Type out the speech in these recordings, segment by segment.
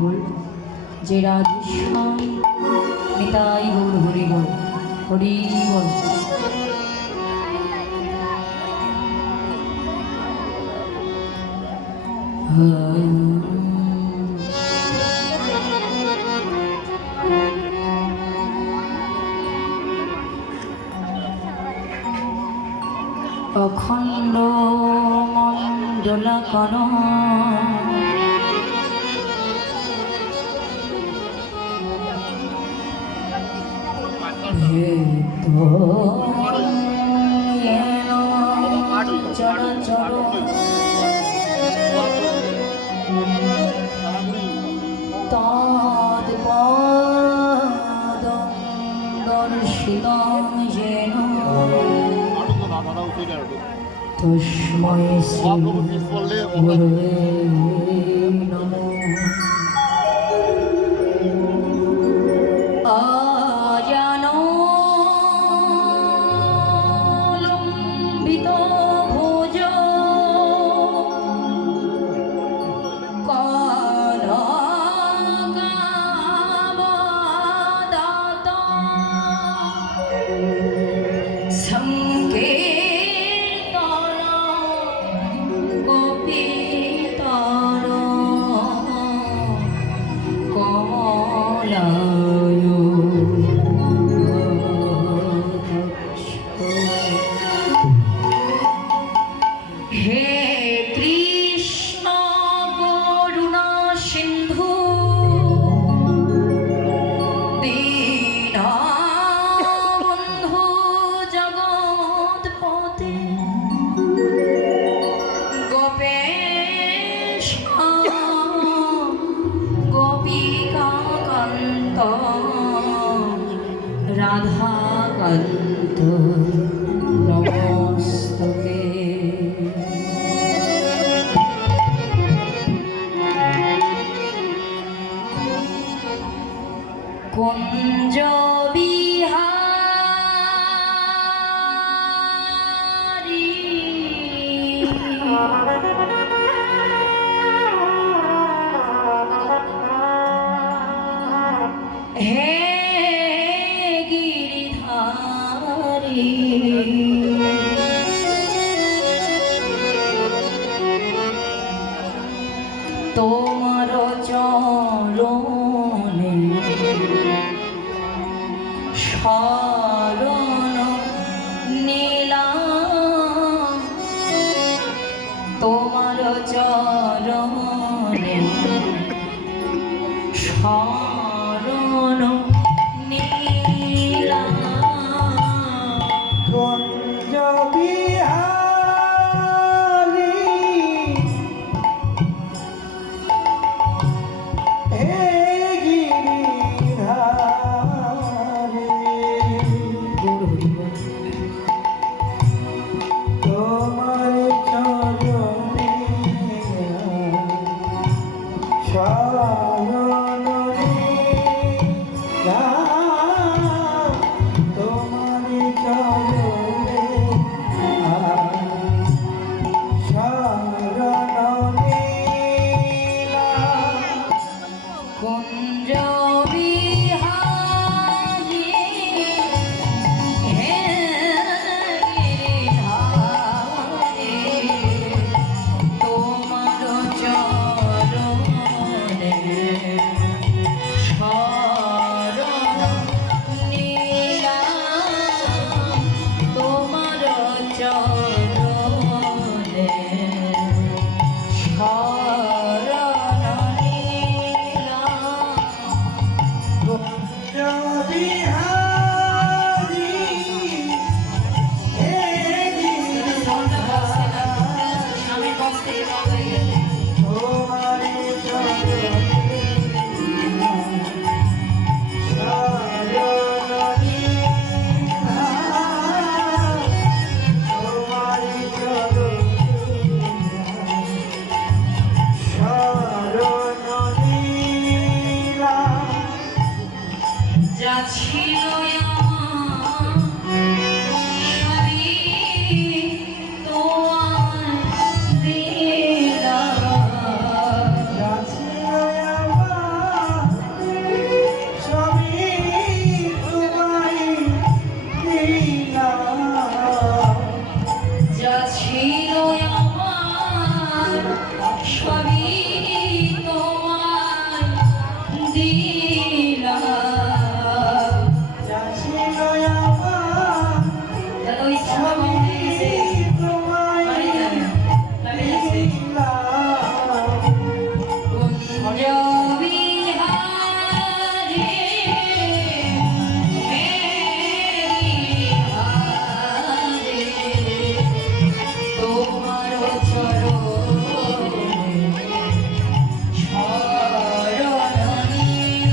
বল যে রাধেশ্যাম নিতাই গৌর হরি বল হরি বল। অখণ্ড মণ্ডলাকার হে চরাচর তৎপদং দর্শিতং যেন তস্मै শ্রী গুরুবে নমঃ। আজানুলম্বিত ভুজ করগাবদাত সংকীর্তন গোপীতর কমলায় হে কৃষ্ণ করুণা সিন্ধু দীনবন্ধু জগৎপতে গোপেশ গোপিকাকান্ত রাধাকান্ত নমস্তুতে। কুঞ্জ বিহারী হে গিরিধারী তোমার চরণে শরণ নিলাম তোমার চরণে শরণ নিলাম। কুঞ্জ বিহারী হে গিরিধারী তোমার চরণে শরণ নিলাম তোমার চরণে শরণ নিলাম। কুঞ্জ বিহারী হে গিরিধারী তোমার চরণে শরণ নিলাম তোমার চরণে শরণ নিলাম। কুঞ্জ বিহারী হে গিরিধারী আমি বসতে তোমার চরণে শরণ নিলাম তোমার চরণে শরণ নিলাম। যা ছিল আমার সবই তোমার দিলাম। যা ছিল আমার দিলাম যাচ্ছিল আমার দাদা ওই শ্যামা বাউন্ডে গেছে তোমায় বাড়ি যাবে তাহলে যাচ্ছে দিলাম কুঞ্জ বিহারে বিহারে তোমার চরণে শরণ নিয়ে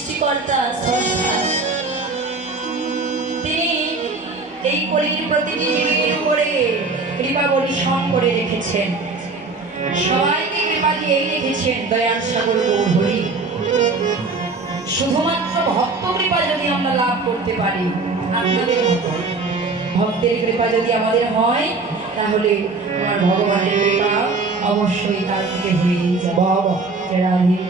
সৃষ্টিকর্তা স্রষ্টা, তিনি এই কলির প্রতিটি জীবের উপরে কৃপা বর্ষণ করে রেখেছেন। সবাইকে কৃপা দিয়েই রেখেছেন দয়ার সাগর গৌরহরি। শুধুমাত্র ভক্ত কৃপা যদি আমরা লাভ করতে পারি, আপনাদের মতো ভক্তের কৃপা যদি আমাদের হয়, তাহলে আমার ভগবানের কৃপা অবশ্যই তার থেকে হয়ে যাবে। বাবা রাধে।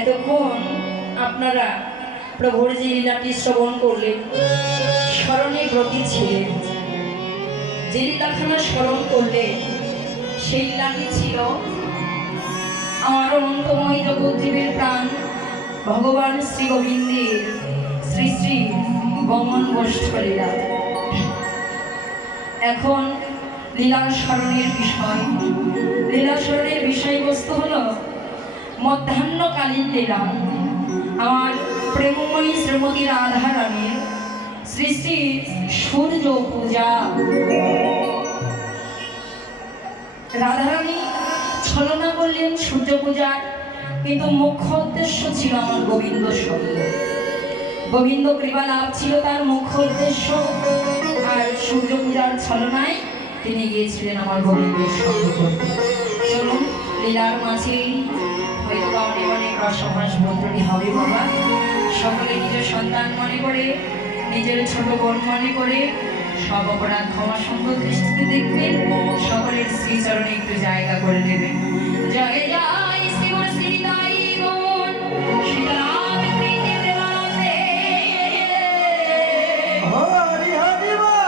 এতক্ষণ আপনারা প্রভুর যে লীলাটি শ্রবণ করলেন, স্মরণে ব্রতী ছিলেন। যে লীলাখানা স্মরণ করলেন, সেই লীলাটি ছিল আমার অনন্তময় জগৎজীবের প্রাণ ভগবান শ্রী গোবিন্দের শ্রী শ্রী গমন গোষ্ঠ লীলা। এখন লীলা স্মরণের বিষয়, লীলা স্মরণের বিষয়বস্তু হল মধ্যাহ্নকালীন লীলা। আমার প্রেমময়ী শ্রীমতী রাধা রানীর শ্রী শ্রী সূর্য পূজা। রাধারানী ছলনা করলেন সূর্য পূজার, কিন্তু মুখ্য উদ্দেশ্য ছিল আমার গোবিন্দ সঙ্গ। গোবিন্দ কৃপা লাভ ছিল তার মুখ্য উদ্দেশ্য, আর সূর্য পূজার ছলনায় তিনি গিয়েছিলেন আমার গোবিন্দের সঙ্গ করতে। চলুন লীলার মাঝে হয়তো অনেক অনেক রসভাস মন্ত্রটি হবে বাবা। সকলে নিজের সন্তান মনে করে, নিজের ছোট বোন মনে করে সব অপরাধ ক্ষমা সুন্দর দৃষ্টিতে দেখবেন, সকলের শ্রীচরণে একটু জায়গা করে নেবেন। জয় জয় শ্রী গুরু শ্রী নিতাই গৌর সীতারাম প্রীতি প্রেমানন্দে। হরি হরি বল।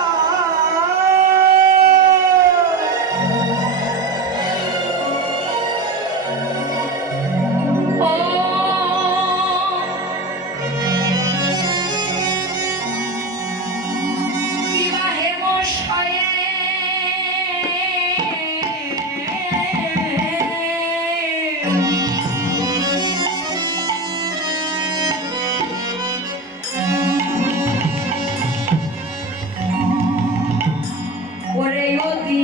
বিবাহে মশায়ে ওরে অতি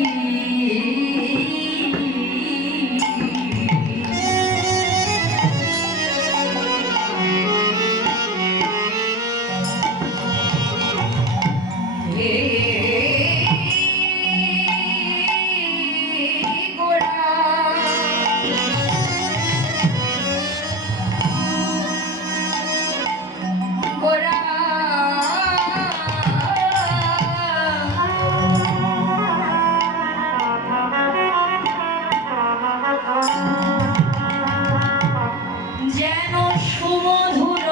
যেন সুমধুর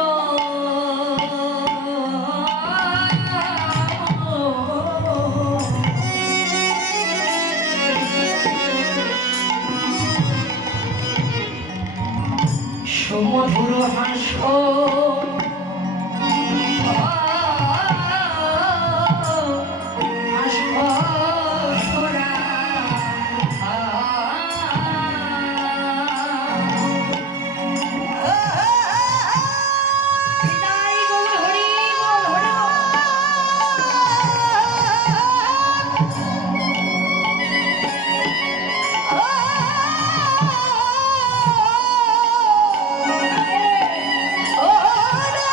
সুমধুর হাস্য Oh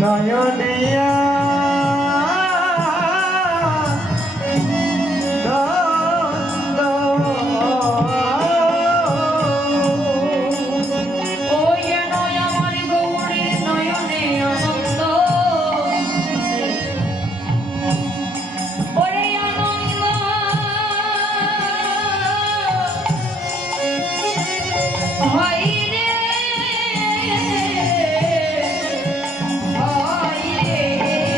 নয়নিয়া ওই যেন আমার গৌরীর নয়নে আনন্দ, ওরে আনন্দ হয় রে, হয় রে।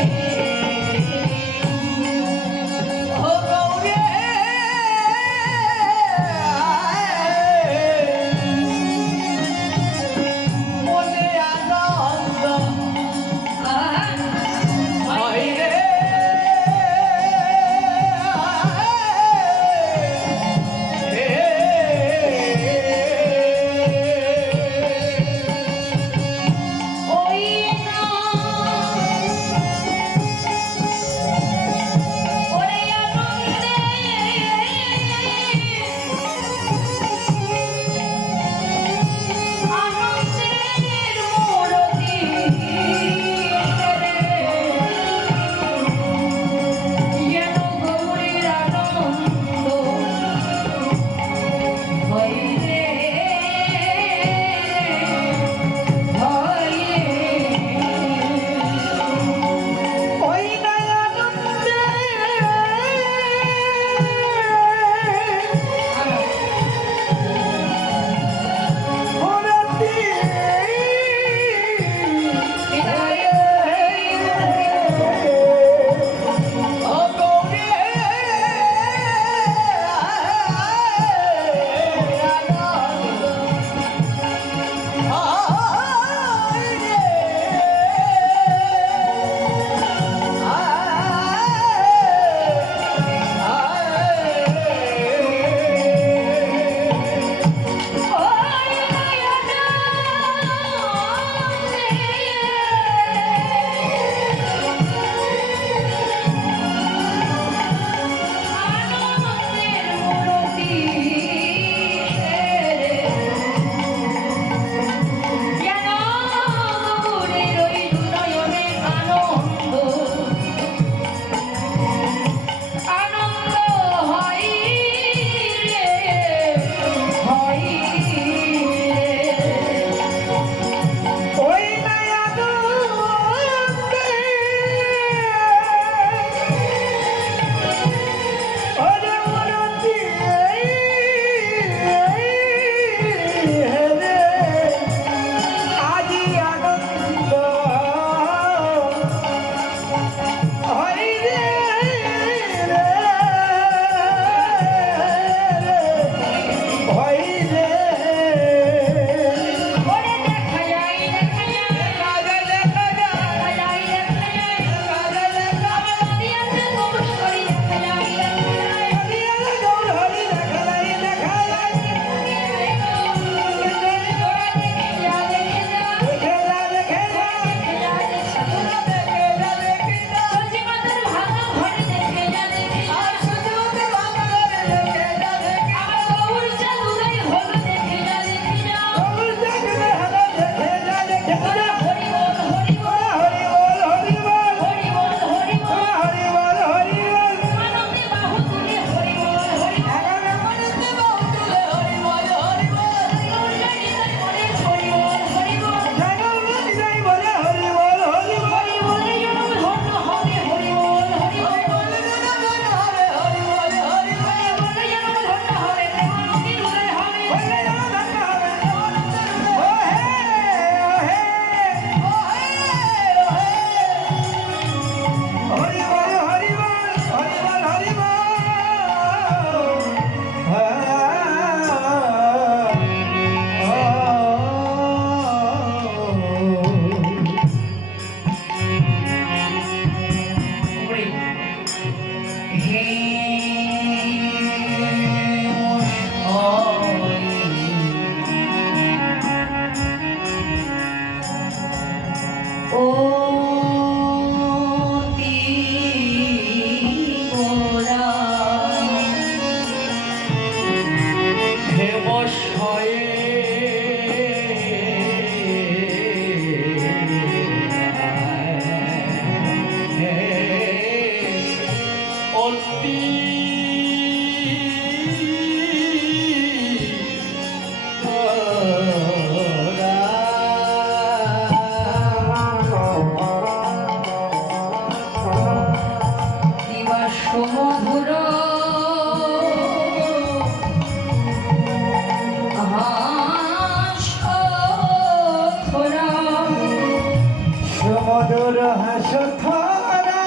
সথরা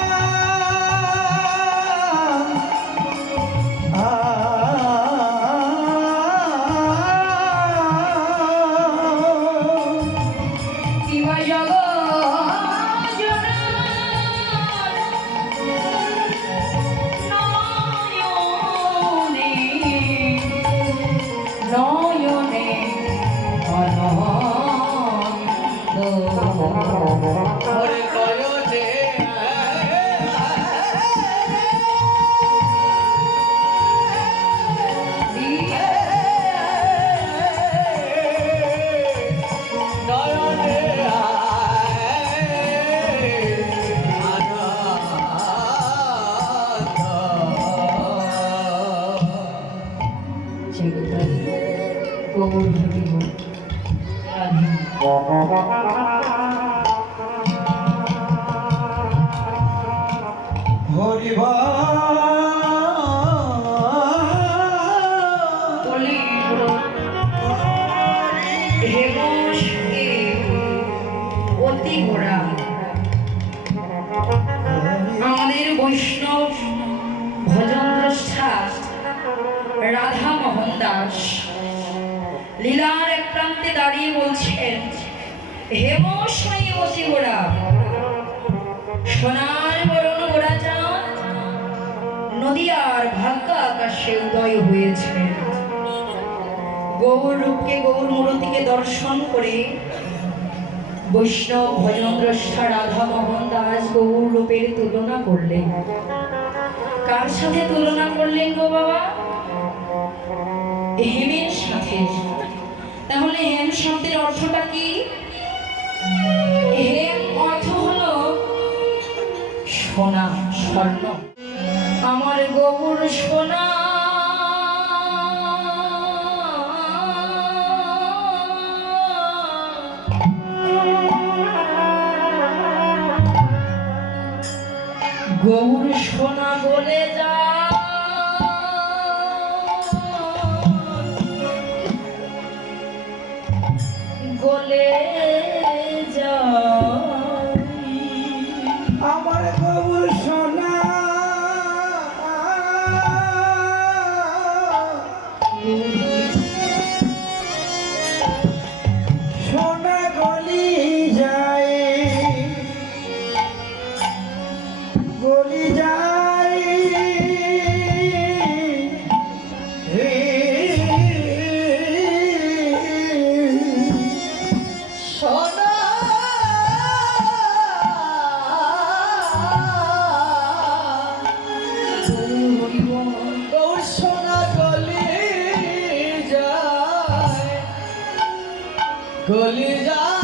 কিবা নয়নে ওরে নয়নে নয়নে হরিবা অতি ঘোড়া আমাদের বৈষ্ণব ভজন দ্রষ্টা রাধা মোহন দাস লীলার এক প্রান্তে দাঁড়িয়ে বলছেন, হেমশায়ী অতি ঘোড়া, সোনার বরণ ঘোড়া চাঁদ নদিয়ার ভাগ্য আকাশে উদয় হয়েছে। গৌর রূপকে গৌর মূরতিকে দর্শন করে বৈষ্ণব ভজন দ্রষ্টা রাধা মোহন দাস গৌর রূপের তুলনা করলেন। কার সাথে তুলনা করলেন গো বাবা? হেমের সাথে। তাহলে হেম শব্দের অর্থটা কি? হেম অর্থ হলো সোনা, স্বর্ণ। আমার গৌর সোনা গৌর সোনা বলে যা গলে যা আমার গৌর সোনা সোনা গলি যায় গলি যায় সোনা গৌর সোনা গলি যায় গলি যায়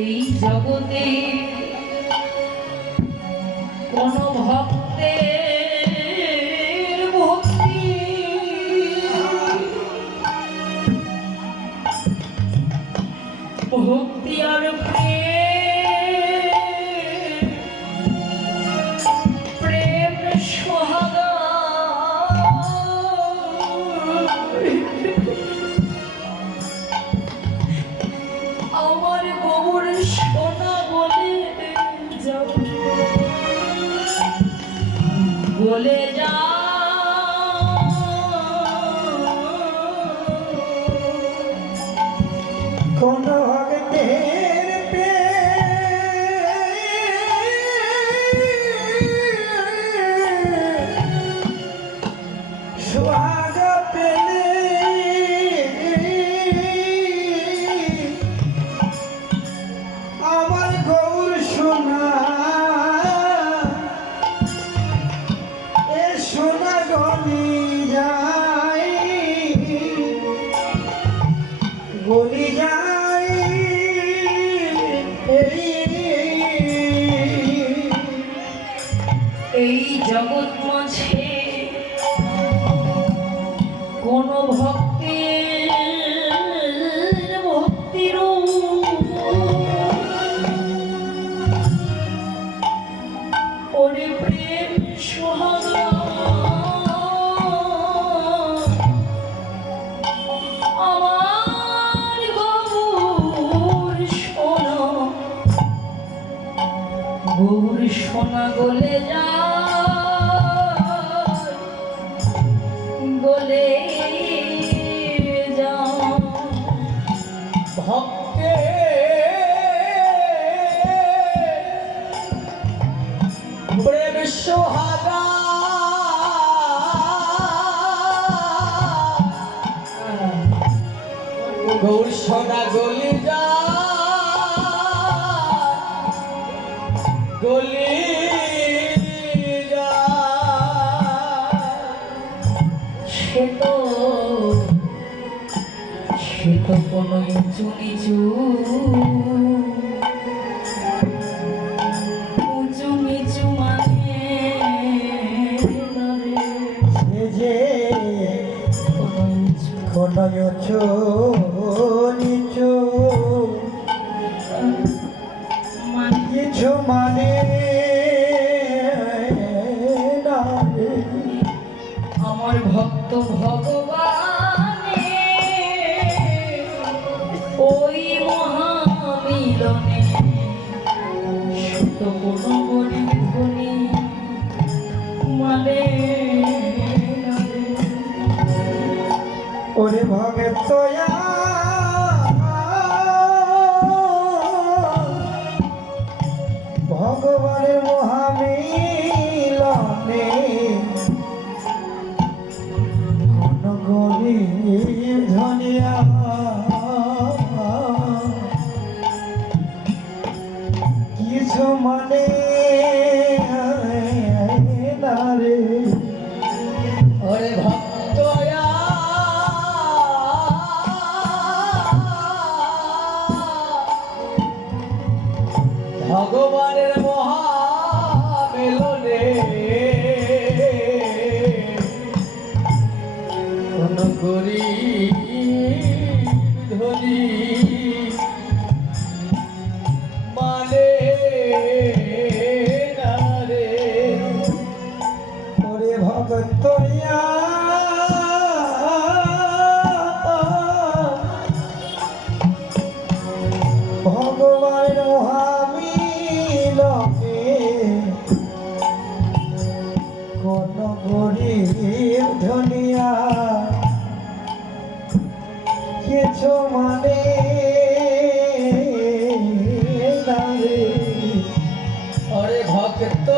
এই জগতে কোন ভক্তের ভক্তি ভক্তি আর প্রেম সোহাগা আমার গৌর সোনা বলে যাও বলে যা কোন ভক্তের সোহাগ পেলে আমার গৌর সোনা এ সোনা গলি যায় গলি যায় এই জগৎ মাঝে কোন ভক্তির ওরে প্রেম সোহাগা গৌর সোনা গলি যায় গলি সে তো কোনো উঁচু নিচু উঁচু নিচু মানে না রে। সে যে কোনো কোনো উঁচু নিচু মানে কিছু মানে না রে। আমার ভক্ত ভগবানে ওই মহামিলনে সুত কোনো গরিব ধনী মানে না রে। ওরে ভগত ভগবানের মহামিলনে কোন গরিব ধনিয়া কিছু মানে না রে। ওরে ভক্ত ভগবানের মহামিলনে কোন গরিব ধনী মানে না রে। ওরে ভগত ভগবানের মহামিলনে কোন গরিব ধনিয়া কিছু মানে না রে। ওরে ভক্ত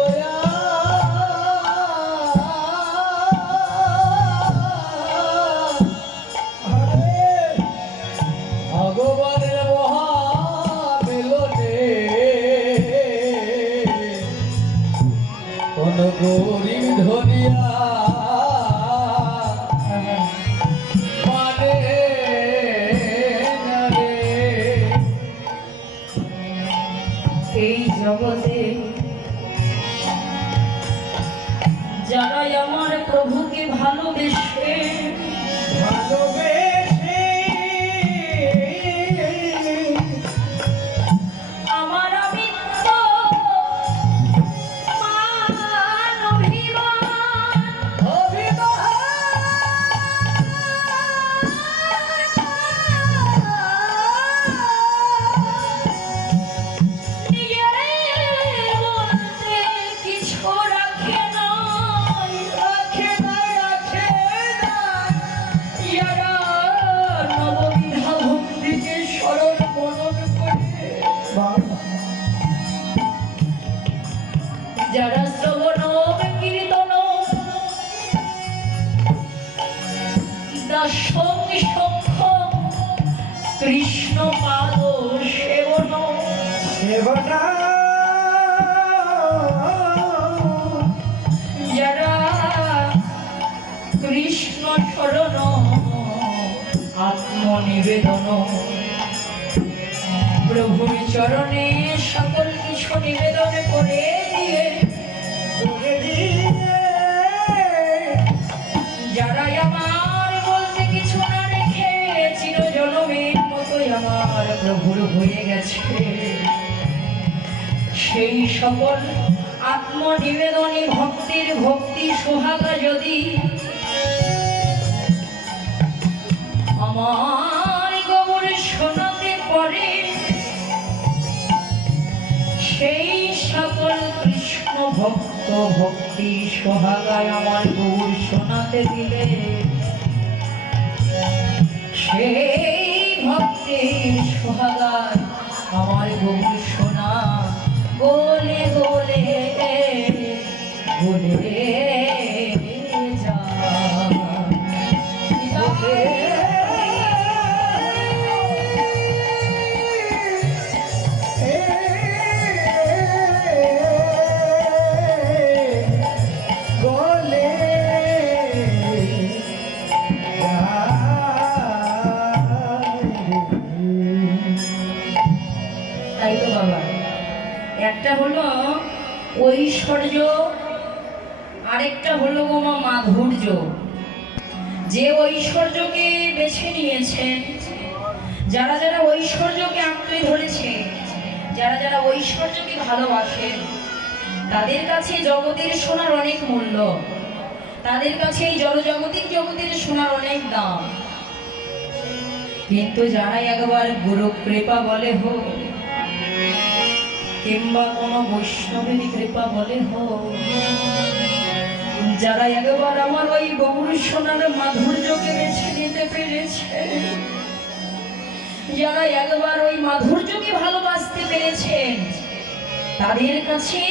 ভগবানের মহামিলনে কোন গরিব ধনিয়া মানে না রে। এই জগতে যারা আমার প্রভুকে ভালোবেসে ভালোবেসে আমার অমিত্র মান অভিমান নিজের মধ্যে কিছু রাখে নাই যারা নববিধা ভক্তিকে স্মরণ মনন করে, যারা শ্রবণ কীর্তন দাসং শঙ্খ কৃষ্ণ পাদ সেবন সেবনা যারা কৃষ্ণ শরণ আত্মনিবেদন প্রভুর চরণে সকল কিছু নিবেদন করে দিয়ে যারা আমার বলতে কিছু না রেখে চিরজনমের মতোই আমার প্রভুর হয়ে গেছে, সেই সকল আত্মনিবেদনে ভক্তির ভক্তি সোহাগা যদি আমার গৌর শোনাতে পারে, সেই সকল কৃষ্ণ ভক্ত ভক্তি সোহাগায় আমার গৌর শোনাতে দিলে সেই ভক্তির সোহাগায় আমার গৌর শোনা গোলে গোলে গোলে যায়। একটা হলো ঐশ্বর্য, আরেকটা হলো গো মা মাধুর্য। যে ঐশ্বর্যকে বেছে নিয়েছেন, যারা যারা ঐশ্বর্যকে আঁকড়ে ধরেছে, যারা যারা ঐশ্বর্যকে ভালোবাসেন, তাদের কাছে জগতের সোনার অনেক মূল্য, তাদের কাছে এই জড়জাগতিক জগতের সোনার অনেক দাম। কিন্তু যারা একবার গুরু কৃপা বলে হোক, কিংবা কোনো বৈষ্ণবের কৃপা বলে হোক, যারা একবার আমার ওই গৌর সোনার মাধুর্যকে বেছে নিতে পেরেছে, যারা একবার ওই মাধুর্যকে ভালোবাসতে পেরেছেন, তাদের কাছে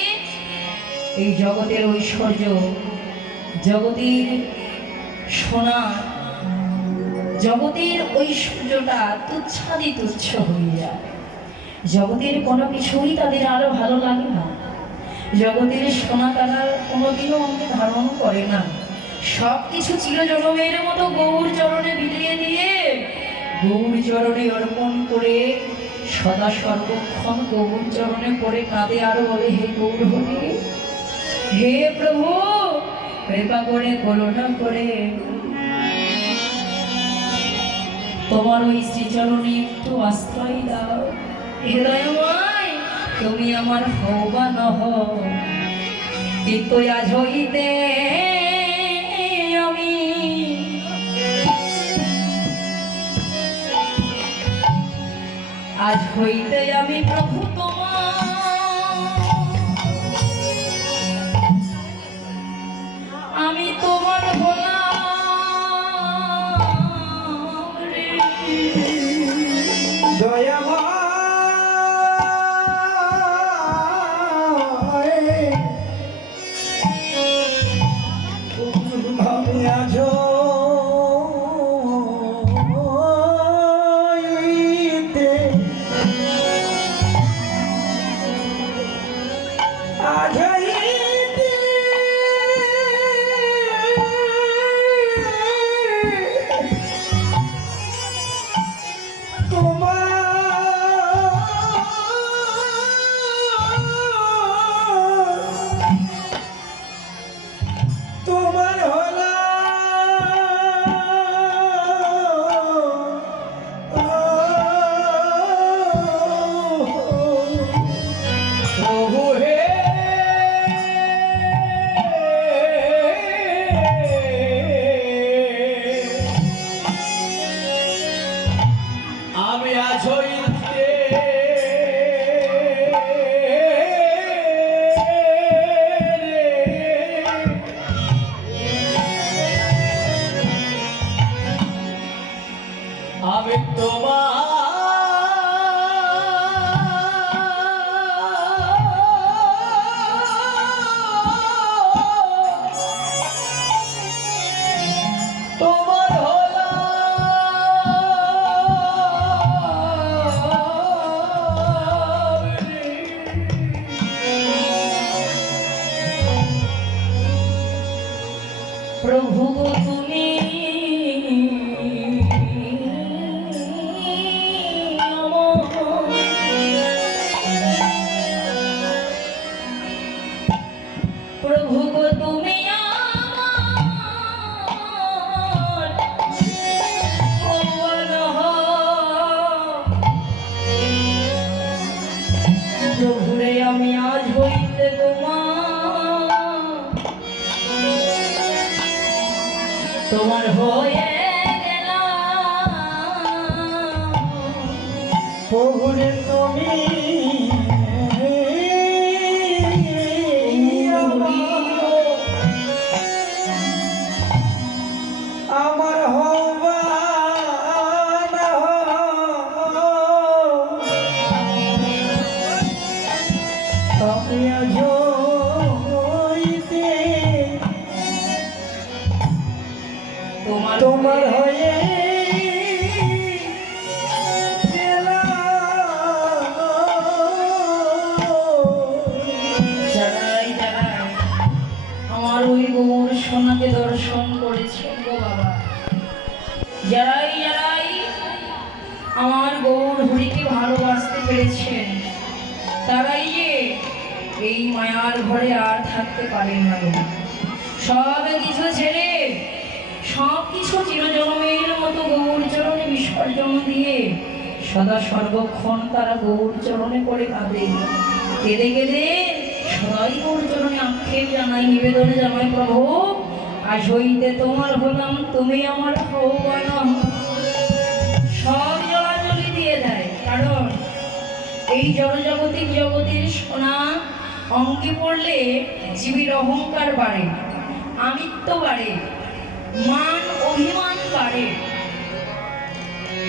এই জগতের ঐশ্বর্য, জগতের সোনা, জগতের ঐশ্বর্যটা তুচ্ছাদি তুচ্ছ হয়ে যায়। জগতের কোনো কিছুই তাদের আরো ভালো লাগে না। জগতের সোনা তারা কোনোদিনও আমাকে ধারণ করে না। সব কিছু চিরজনমের মতো গৌর চরণে বিলিয়ে দিয়ে, গৌর চরণে অর্পণ করে, সদা সর্বক্ষণ গৌর চরণে পড়ে কাঁদে আর বলে, হে গৌর হরি, হে প্রভু, কৃপা করে করুণা করে তোমার ওই শ্রীচরণে একটু আশ্রয় দাও। হৃদয়ময়, তুমি আমার হও বা ন হও, কিন্তু আজ হইতে আমি প্রভু আমি তোমার হলাম রে। আমি আজ তোমার হলা প্রভু হে, আমি আজ হইতে আমি তোমার হলাম রে। প্রভু গো তুমি প্রভু গো তুমি আমার ভগবান হও। প্রভুরে আমি আজ হইতে তোমার হয়ে গেলাম। প্রভুরে তুমি আমার হবা না হও, আমি আজ হইতে তোমার হয়ে যারাই যারাই আমার ওই গৌর সোনাকে দর্শন করেছেন গো বাবা, যারাই যারাই আমার গৌর হরিকে ভালোবাসতে পেরেছেন, তারাই যে এই মায়ার ঘরে আর থাকতে পারেন না। সব কিছু ছেড়ে সব কিছু চিরজন্মের মতো গৌর চরণে বিসর্জন দিয়ে সদা সর্বক্ষণ তারা গৌর চরণে করে কাঁদে। কেঁদে কেঁদে সদাই গৌর চরণে আক্ষেপ জানাই, নিবেদনে জানাই, প্রভু আজ হইতে তোমার হলাম, তুমি আমার হওয়ানা। সব জলাজলি দিয়ে দেয়, কারণ এই জড়জগতিক জগতের সোনা অঙ্গে পড়লে জীবের অহংকার বাড়ে, আমিত্ব বাড়ে, মান অভিমান বাড়ে।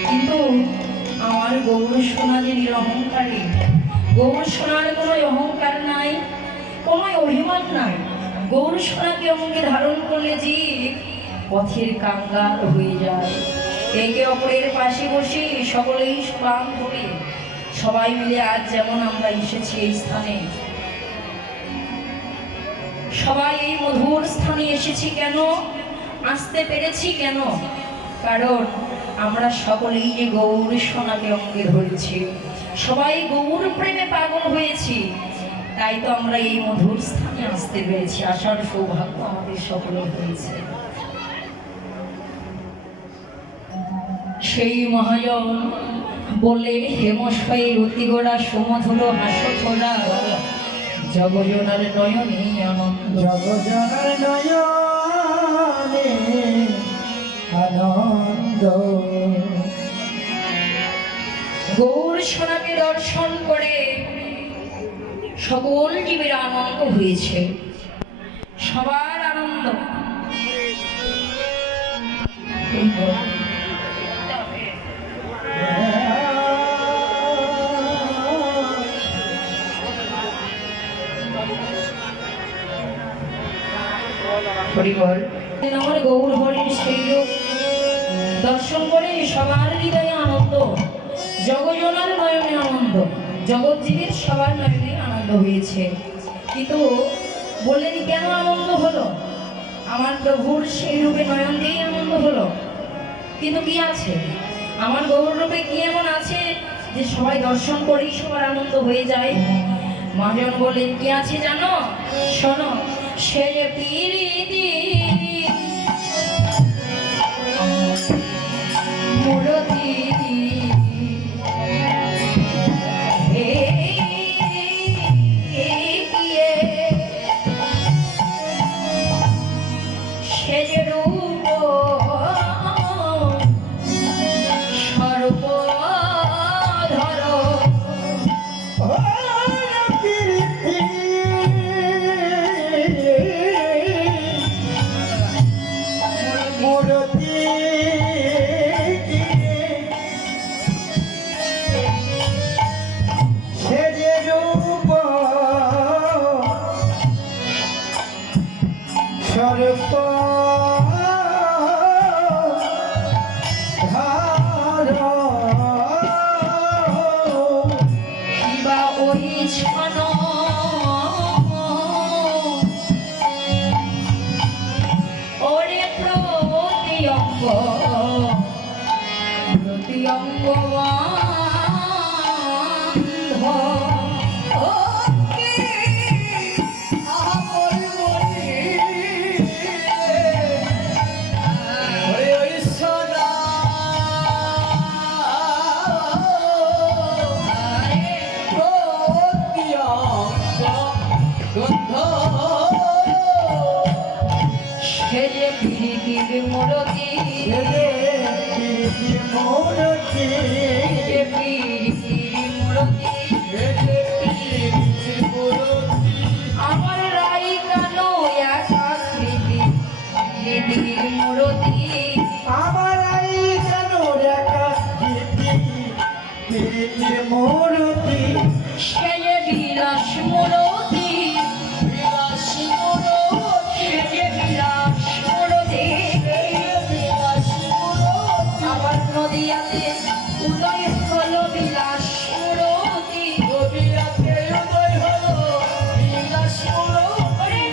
কিন্তু আমার গৌর সোনা যে নিরহংকারী, গৌর সোনার কোনো অহংকার নাই, কোনো অভিমান নাই। গৌর সোনাকে অঙ্গে ধারণ করলে জীব পথের কাঙ্গাল হয়ে যায়। একে অপরের পাশে বসে সকলেই প্রাণ ধরে সবাই মিলে আজ যেমন আমরা এসেছি এই স্থানে, সবাই এই মধুর স্থানে এসেছি কেন, আসতে পেরেছি কেন? কারণ আমরা সকলেই যে গৌর সোনাকে অঙ্গে ধরেছি, সবাই গৌর প্রেমে পাগল হয়েছি, তাই তো আমরা এই মধুর স্থানে আসতে পেরেছি। আসার সৌভাগ্য আমাদের সকলের হয়েছে। সেই মহাজন বললেন, হেমশায়ী রতিগোড়া সুমধুর হাস্যছোড়া জগজনার নয়নে আনন্দ, জগজনার নয়নে আনন্দ। গৌর সোনাকে দর্শন করে সকল জীবের আনন্দ হয়েছে, সবার আনন্দ। আমার গৌর হরির সেই রূপ দর্শন করে সবার হৃদয়ে আনন্দ, জগজনার নয়নে আনন্দ, জগৎজীবীর সবার নয়নে আনন্দ হয়েছে। কিন্তু বললেন কেন আনন্দ হলো? আমার প্রভুর সেই রূপে নয়ন দিয়েই আনন্দ হলো। কিন্তু কি আছে আমার গৌর রূপে, কি এমন আছে যে সবাই দর্শন করেই সবার আনন্দ হয়ে যায়? মহাজন বললেন কি আছে জানো? শোনো, সে যে প্রীতি মূরতি সে যে রূপ সর্বধর মূরতি সে যে রূপ স্বরূপ কিবা ওই ছন ওরে প্রতিঅঙ্গ প্রতিঅঙ্গ সে যে প্রীতির মূরতি, মূরতি যে প্রীতির মূরতি, আমার রাই কানো একাকৃতি প্রীতির মূরতি, আমার এই কেন রেখা গীতি মূরতি সে যে বিলাস মূরতি, সে যে বিলাস মূরতি, আমার নদিয়াতে উদয় হলো বিলাস মূরতি, ওরে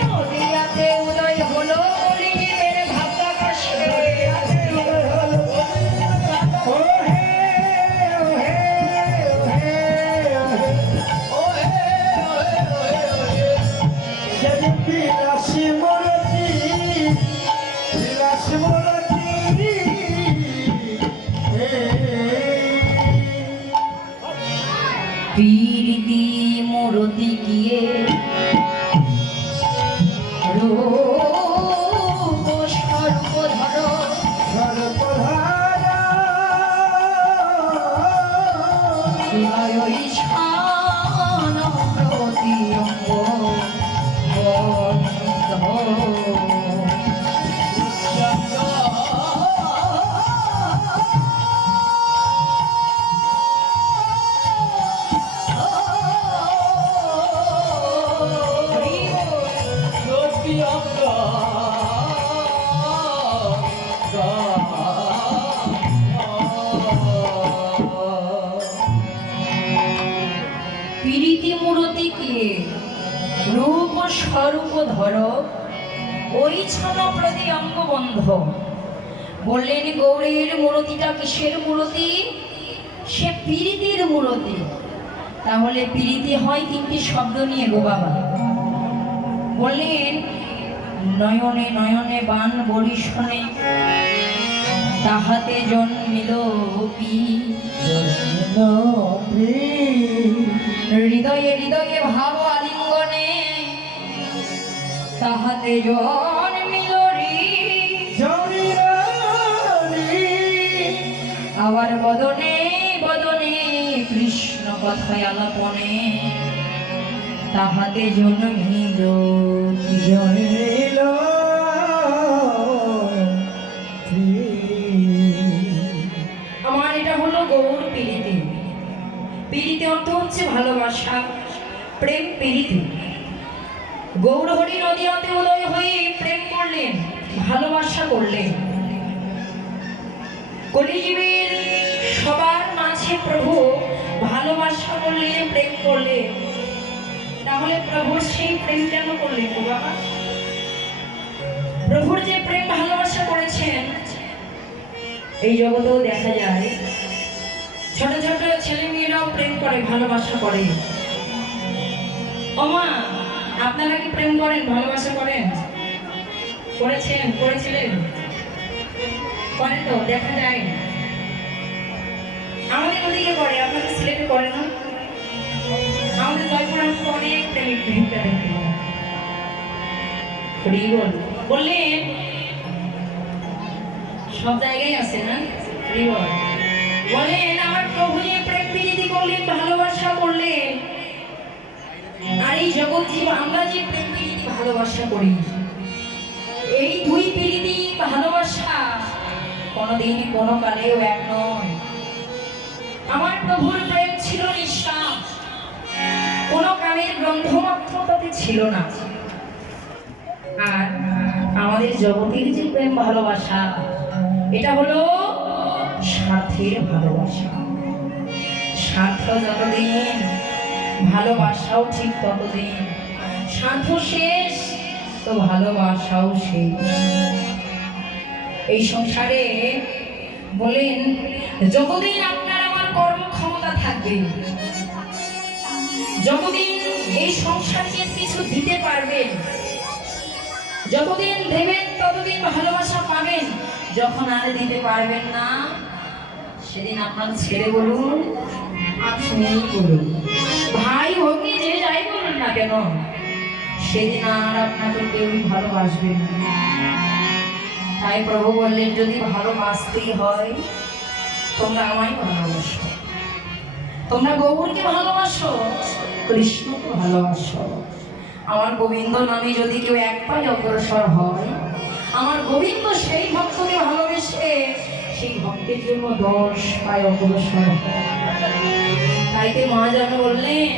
নদিয়াতে উদয় হলো অলিজীবের ভাবাকাশে। ও হে ও হে ও হে প্রীতি মূরতি গিয়ে রূপ সর্বধর সর্বধারা ঈশান প্রতি অঙ্গ প্রীতি মূরতি কে রূপ স্বরূপ ধর ওই ছন প্রতি অঙ্গবন্ধ। বললেন গৌরের মূরতিটা কিসের মূরতি? সে প্রীতির মূরতি। তাহলে প্রীতি হয় তিনটি শব্দ নিয়ে গো বাবা। বললেন নয়নে নয়নে বান বরিশনে তাহাতে জন্মিল হৃদয়ে হৃদয়ে ভাব আলিঙ্গনে তাহাতে জন্মিল আবার বদনে বদনে কৃষ্ণ কথায় আলাপনে তাহাতে জন্মিল জন্মিল আমার এটা হলো গৌর প্রীতি। প্রীতি অর্থ হচ্ছে ভালোবাসা, প্রেম প্রীতি। গৌর হরি নদীতে উদয় হয়ে প্রেম করলেন, ভালোবাসা করলেন। কলিযুগের সবার মাঝে প্রভু ভালোবাসা করলেন, প্রেম করলেন। তাহলে প্রভুর সেই প্রেম কেন করলেন গো বাবা? প্রভুর যে প্রেম ভালোবাসা করেছেন এই জগতেও দেখা যায়। ছোট ছোট ছেলে মেয়েরাও প্রেম করে, ভালোবাসা করে। ওমা, আপনারা কি প্রেম করেন, ভালোবাসা করেন? করেছেন, করেছিলেন? করে তো দেখা যায়। আমাদের ওদিকে করে, আপনাদের সিলেটে করে না? আমাদের জয়পুরে অনেক প্রেমিক প্রেমিকা দেখতে বললেন সব জায়গায় আছে না? বলেন আমার প্রভু যে প্রেম প্রীতি করলেন, ভালোবাসা করলেন, আর এই জগৎ জীব আমরা যে প্রেম প্রীতি ভালোবাসা করি, এই দুই প্রীতি ভালোবাসা কোনোদিন কোনো কালেও এক নয়। আমার প্রভুর প্রেম ছিল নিঃশ্বাস, কোন কালের গ্রন্থমাত্র তাতে ছিল না। আর আমাদের জগতের যে প্রেম ভালোবাসা, এটা হলো স্বার্থের ভালোবাসা। স্বার্থ যতদিন, ভালোবাসাও ঠিক ততদিন। স্বার্থ শেষ তো ভালোবাসাও শেষ। এই সংসারে বলেন যতদিন আপনার আমার কর্মক্ষমতা থাকবে, যতদিন এই সংসারকে কিছু দিতে পারবেন, যতদিন দেবেন ততদিন ভালোবাসা পাবেন। যখন আর দিতে পারবেন না, সেদিন আপনাকে ছেড়ে বলুন, আপনিই বলুন, ভাই ভগ্নী যে যাই বলুন না কেন, সেদিন আর আপনাকে কেউই ভালোবাসবেন না। তাই প্রভু বললেন যদি ভালোবাসতেই হয় তোমরা আমায় ভালোবাসো, তোমরা গৌরকে ভালোবাসো, কৃষ্ণকে ভালোবাসো। আমার গোবিন্দ নামে যদি কেউ এক পায়ে অগ্রসর হয়, আমার গোবিন্দ সেই ভক্তকে ভালোবেসে সেই ভক্তের জন্য 10 পায়ে অগ্রসর হয়। তাইতে মা যেন বললেন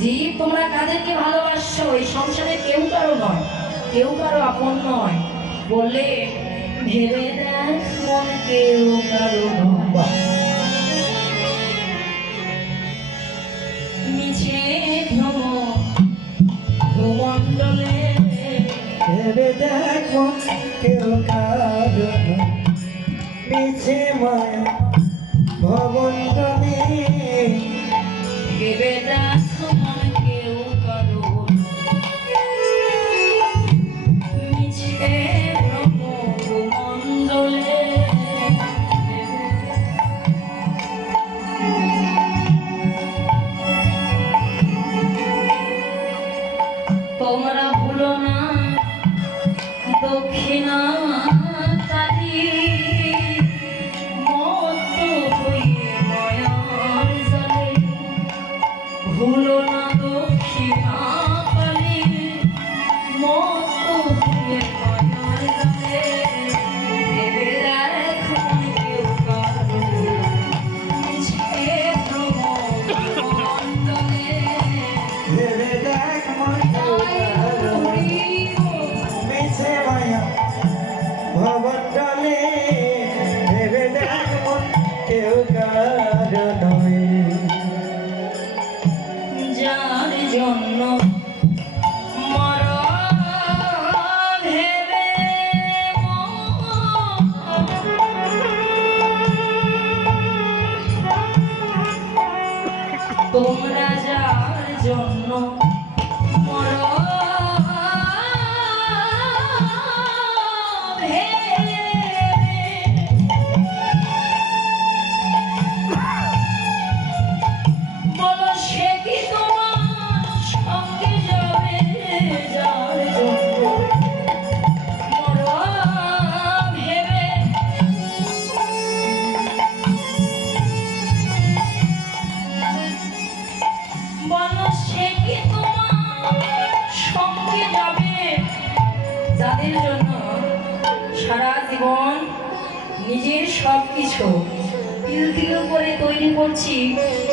জীব তোমরা কাদেরকে ভালোবাসছো? এই সংসারে কেউ কারো নয়, কেউ কারো আপন নয়। বললে ভেবে দেখ মন কেউ কারো নয়, মিছে ভ্রম ভূমণ্ডলে ভেবে দেখো কেউ কারো মিছে মায়া ভবন্তনে। ভেবে দেখো মন কেউ কারো মিছে ভ্রম ভূমণ্ডলে। এখন নিজের সব কিছু তিল তিল করে তৈরি করছি,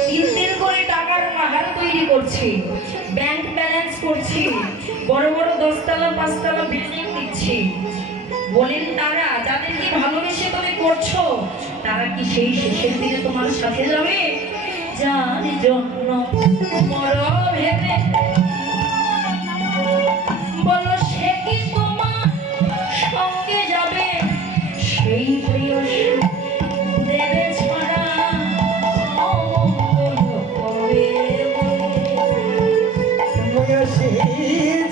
তিল তিল করে টাকার পাহাড় তৈরি করছি, ব্যাংক ব্যালেন্স করছি, বড় বড় 10তলা 5তলা বিল্ডিং দিচ্ছি। বলেন তারা যাদেরকে ভালোবেসে তুমি করছো, তারা কি সেই শেষের দিনে তোমার সাথে যাবে? যার জন্য মরো ভেবে বলো সে কি তোমার সঙ্গে যাবে? সেই প্রেয়সী দেবে ছড়া অমঙ্গল হবে বয়সী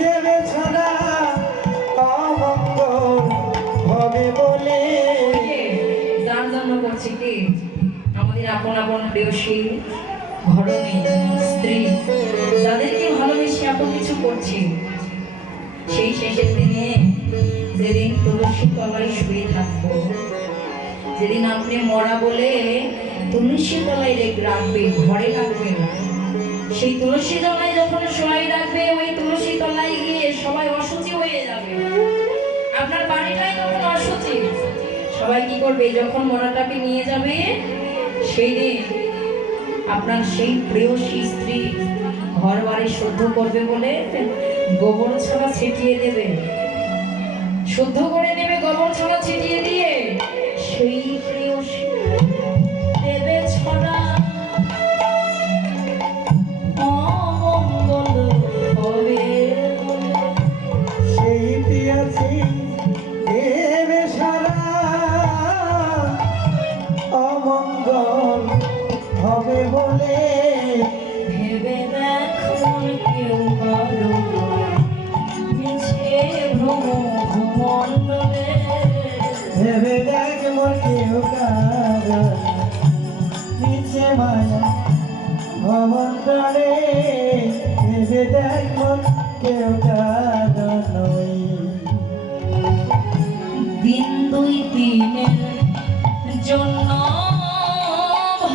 দেবে ছড়া অমঙ্গল হবে বলে। যার জন্য করছি কি আমাদের আপন আপন প্রেয়সী ঘরণী স্ত্রী যাদেরকে ভালোবেসে এত কিছু করছি, সেই শেষের দিনে যেদিন তুলসী তলায় শুয়ে থাকবো, যেদিন আপনি মরা বলে তুলসী তলায় রাখবে, ঘরে রাখবে না, সেই তুলসী তলায় যখন সবাই রাখবে, ওই তুলসী তলায় গিয়ে সবাই অসুচি হয়ে যাবে। আপনার বাড়িটাই তখন অসুচি। সবাই কি করবে? যখন মরাটাকে নিয়ে যাবে, সেই দিন আপনার সেই প্রেয়সী স্ত্রী ঘর বাড়ি শুদ্ধ করবে বলে গোবর ছড়া ছিটিয়ে দেবে, শুদ্ধ করে নেবে, গোবর ছড়া ছিটিয়ে দিয়ে সেই প্রেয়সী দেবে ছড়া অমঙ্গল হবে বলে। সেই প্রিয়সী দেবে সারা অমঙ্গল হবে বলে। ভেবে দেখো কেউ কারো মিছে ভ্রম ভূমণ্ডলে। ভেবে দেখ মোর কেউ কারো নিচে মায়া ভবন্তরে। ভেবে দেখ মোর কেউ কারো নই। দিন দুই দিনের জন্য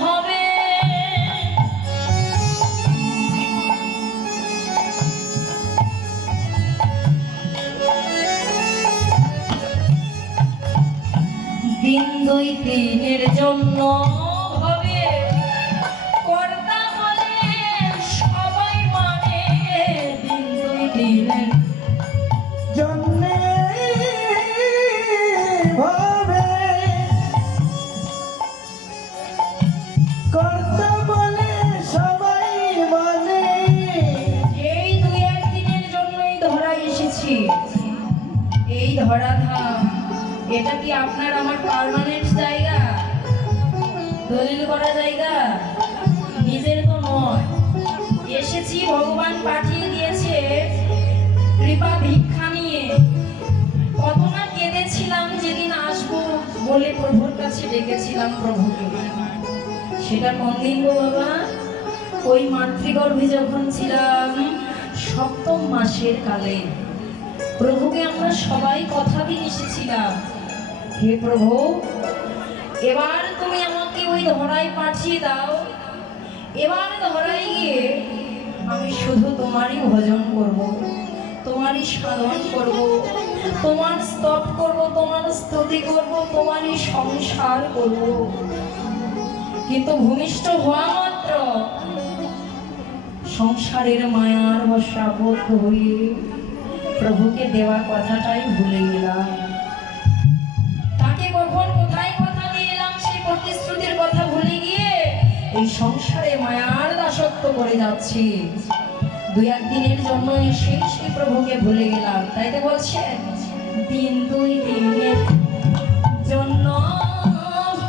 হবে দিন দুই দিনের জন্য হবে কর্তা বলে সবাই মানে। দিন দুই দিনের জন্যে ভাবে কর্তা বলে সবাই মানে। এই দুই একদিনের জন্যই ধরা এসেছি। এই ধরাধাম এটা কি আপনার আমার পার্মানেন্ট জায়গা, দলিল করা জায়গা? নিজের তো নয়। এসেছি ভগবান পাঠিয়ে দিয়েছে কৃপা ভিক্ষা নিয়ে। কত না কেঁদেছিলাম যেদিন আসবো বলে প্রভুর কাছে ডেকেছিলাম প্রভুকে। সেটা কোন দিন গো বাবা? ওই মাতৃগর্ভে যখন ছিলাম 7ম মাসের কালে প্রভুকে আমরা সবাই কথা দিয়ে এসেছিলাম, হে প্রভু এবার তুমি আমাকে ওই ধরায় পাঠিয়ে দাও। এবার ধরায় গিয়ে আমি শুধু তোমারই ভজন করব, তোমারই সাধন করব, তোমার স্তব করব, তোমার স্তুতি করব, তোমারই সংসার করব। কিন্তু ভূমিষ্ঠ হওয়া মাত্র সংসারের মায়ার বশাবদ্ধ হয়ে প্রভুকে দেওয়া কথাটাই ভুলে গেলাম। তাকে কখন কোথায় কথা দিলাম সেই প্রতিশ্রুতির কথা ভুলে গিয়ে এই সংসারে মায়ার দাসত্ব করে যাচ্ছি। দুই একদিনের জন্য এসে সেই প্রভুকে ভুলে গেলাম। তাই তো বলছেন দিন দুই দিনের জন্য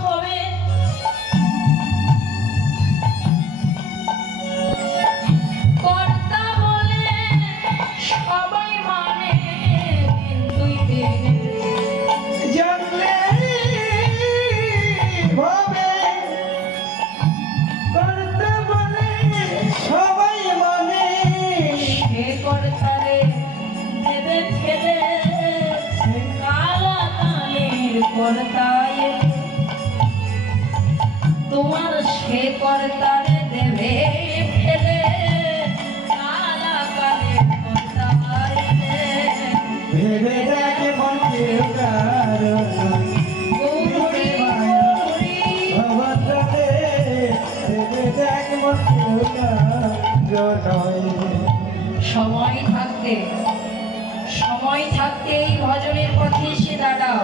হবে কর্তা বলে সবাই মানে। দিন দুই দিনের জন্যে ভাবে কর্তা বলে সবাই মানে। সে কর্তারে দেবে ফেলে কালা কালের কর্তায়। তোমার সে কর্তারে দেবে ফেলে কালা কালের কর্তায়। ভেবে দেখ মন কেউ কারো নয়। নয়। সময় থাকতে এই ভজনের পথে এসে দাঁড়াও।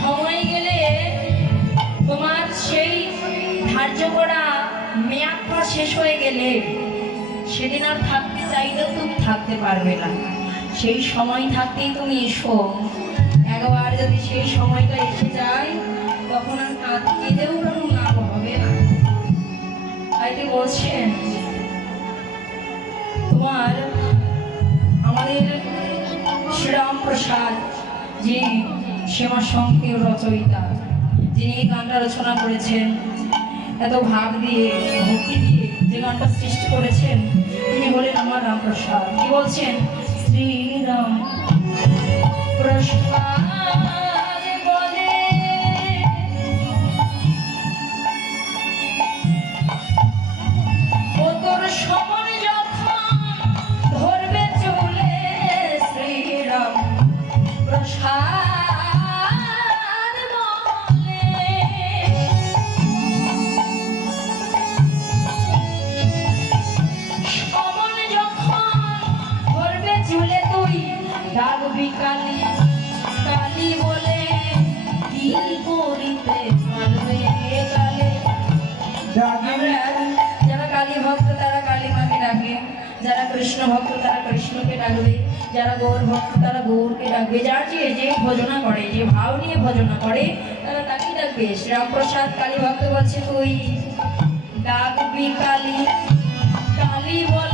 সময় গেলে তোমার সেই ধার্য করা মেয়াদটা শেষ হয়ে গেলে সেদিন আর থাকতে চাইলেও তুমি থাকতে পারবে না। সেই সময় থাকতেই তুমি এসো। একবার যদি সেই সময়টা এসে যায় তখন আর কাঁদতেও কোনো লাভ হবে না। তাইতে বলছেন তোমার আমাদের শ্রীরাম প্রসাদ যিনি শ্যামা সংকের রচয়িতা, যিনি এই গানটা রচনা করেছেন, এত ভাব দিয়ে ভক্তি দিয়ে যে গানটা সৃষ্টি করেছেন, তিনি বলেন আমার রামপ্রসাদ। কি বলছেন? শ্রীরাম প্রসাদ বলে ও তোর সমন যখন ধরবে চলে, শ্রীরাম প্রসাদ বলে সমন যখন ধরবে চলে তুই ডাকবি কালী কালী বলে, কি করিতে পারবে কালে। আমরা যারা কালী ভক্ত তারা কালী মাকে ডাকে, যারা কৃষ্ণ ভক্ত তারা কৃষ্ণকে ডাকবে, যারা গৌর ভক্ত তারা গৌরকে ডাকবে, যার যে ভজনা করে, যে ভাব নিয়ে ভজনা করে তারা তাকেই ডাকবে। শ্রীরামপ্রসাদ কালী ভক্ত বলছে তুই ডাকবি কালী কালী বলে